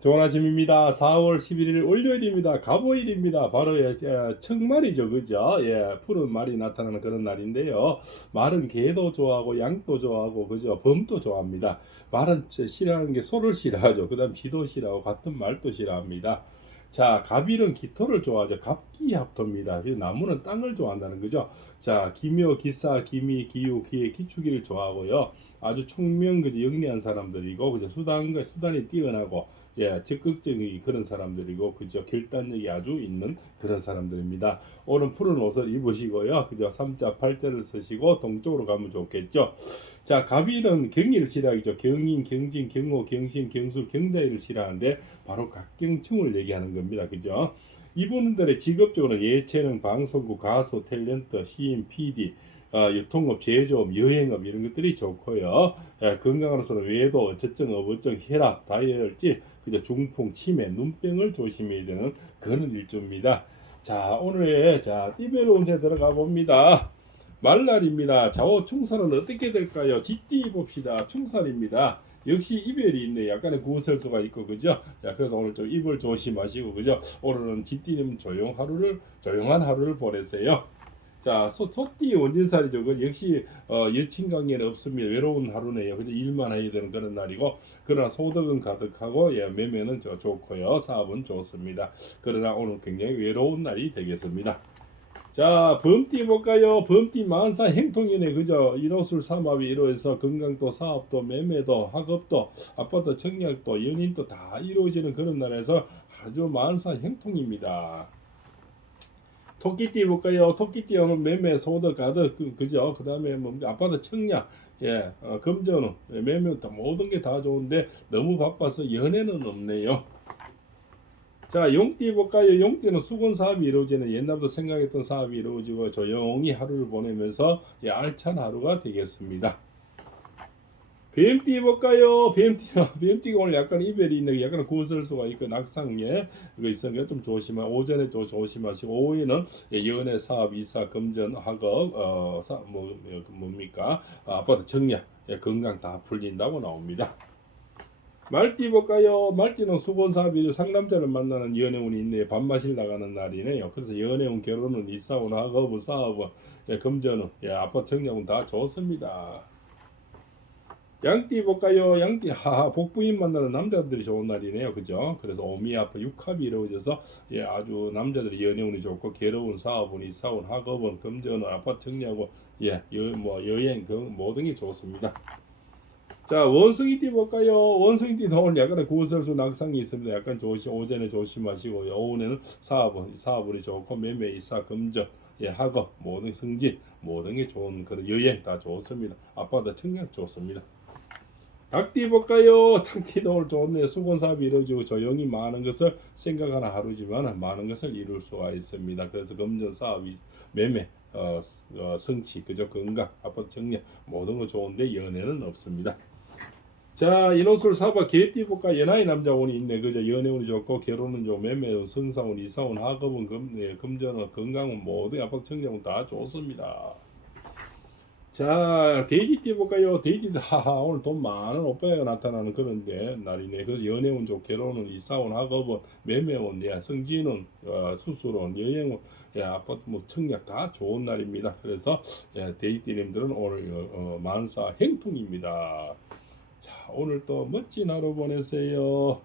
좋은 아침입니다. 4월 11일 월요일입니다. 가보일입니다. 바로 예, 예, 청말이죠, 그죠? 예, 푸른 말이 나타나는 그런 날인데요. 말은 개도 좋아하고 양도 좋아하고 그죠? 범도 좋아합니다. 말은 저 싫어하는 게 소를 싫어하죠. 그다음 지도 싫어하고 같은 말도 싫어합니다. 자, 갑일은 기토를 좋아하죠. 갑기합토입니다. 나무는 땅을 좋아한다는 거죠. 자, 기묘, 기사, 기미, 기유, 기회, 기축일을 좋아하고요. 아주 총명, 그죠? 영리한 사람들이고, 그죠? 수단과 수단이 뛰어나고, 예, 적극적인 그런 사람들이고, 그죠? 결단력이 아주 있는 그런 사람들입니다. 오늘 푸른 옷을 입으시고요. 그죠? 삼자, 팔자를 쓰시고, 동쪽으로 가면 좋겠죠. 자, 갑일은 경의를 싫어하죠. 경인, 경진, 경호, 경신, 경술, 경자일을 싫어하는데, 바로 각경충을 얘기하는 겁니다. 그죠? 이분들의 직업적으로 예체능, 방송국, 가수, 탤런트, 시인, PD, 어, 유통업, 제조업, 여행업 이런 것들이 좋고요. 예, 건강으로서는 외도, 어쩌증, 어부증, 혈압, 다이어트, 그죠? 중풍, 치매, 눈병을 조심해야 되는 그런 일주입니다. 자, 오늘의 자 띠베로 운세 들어가 봅니다. 말날입니다. 좌우 충살은 어떻게 될까요? 쥐띠 봅시다. 충살입니다. 역시 이별이 있네. 약간의 구설수가 있고 그죠? 야, 그래서 오늘 좀 입을 조심하시고 그죠? 오늘은 쥐띠님 조용 하루를 조용한 하루를 보내세요. 자, 소, 소띠. 그 역시 어, 여친 관계는 없습니다. 외로운 하루네요. 그죠? 일만 해야 되는 그런 날이고 그러나 소득은 가득하고 예, 매매는 저 좋고요. 사업은 좋습니다. 그러나 오늘 굉장히 외로운 날이 되겠습니다. 자, 범띠 볼까요? 범띠 만사 행통이네. 그죠? 일호술 삼합이 이루어져서 건강도 사업도 매매도 학업도 아파트 청약도 연인도 다 이루어지는 그런 날에서 아주 만사 행통입니다. 토끼띠 볼까요? 토끼띠 오늘 매매 소득 가득 그- 그죠? 그 다음에 뭐 아파트 청약 예, 어, 금전 예, 매매 다 모든 게 다 좋은데 너무 바빠서 연애는 없네요. 자, 용띠 볼까요? 용띠는 수건 사업이 이루어지는 옛날부터 생각했던 사업이 이루어지고 조용히 하루를 보내면서 예, 알찬 하루가 되겠습니다. 뱀띠 볼까요? 뱀띠, 뱀띠가 오늘 약간 이별이 있는 약간 구설수가 있고 낙상에 이거 있으니까 좀 조심하. 오전에 좀 조심하시고 오후에는 예, 연애, 사업, 이사, 금전, 학업, 어, 사, 뭐 뭐, 뭡니까? 아, 아파트 청약, 예, 건강 다 풀린다고 나옵니다. 말띠 볼까요? 말띠는 수건 사업이 상남자를 만나는 연애운이 있네요. 밥마실 나가는 날이네요. 그래서 연애운, 결혼은, 이사운, 학업은, 사업은, 예, 금전은, 예, 아파트 청약은 다 좋습니다. 양띠 볼까요? 양띠 하하 복부인 만나는 남자들이 좋은 날이네요. 그죠? 그래서 오미아파 육합이 이루어져서 예, 아주 남자들이 연애운이 좋고 괴로운 사업은 이사운 학업은 금전은 아파트 청약은 예, 여, 뭐 여행 그 모든 게 좋습니다. 자 원숭이띠 볼까요? 원숭이띠도 오늘 약간의 구설수 낙상이 있습니다. 약간 조심 오전에 조심하시고요. 오후에는 사업은 사업운이 좋고 매매 이사 금전 예, 학업 모든 승진 모든 게 좋은 그런 여행 다 좋습니다. 아빠도 청약 좋습니다. 닭띠 볼까요? 닭띠도 오늘 좋네. 수건 사업이 이루어지고 조용히 많은 것을 생각하는 하루지만 많은 것을 이룰 수가 있습니다. 그래서 금전 사업이 매매 어, 어, 성취 그죠 건강 아파트 정리 모든 거 좋은데 연애는 없습니다. 자 인호술 사바 개띠 볼까 연하의 남자 운이 있네 그죠 연애운이 좋고 결혼은 좋고 매매운 성사운 이사운 학업은 금 예, 금전은 건강은 모두 아파트 청약은 다 좋습니다. 자, 데이지띠 볼까요? 데이지도 하하 오늘 돈 많은 오빠가 나타나는 그런 데 날이네. 그래서 연애운 좋, 결혼은, 이사운, 학업은, 매매운, 예, 성진은, 어, 수술은, 여행은, 예, 아파트 뭐 청약 다 좋은 날입니다. 그래서 예, 데이지님들은 오늘 어, 어, 만사 행통입니다. 자, 오늘 또 멋진 하루 보내세요.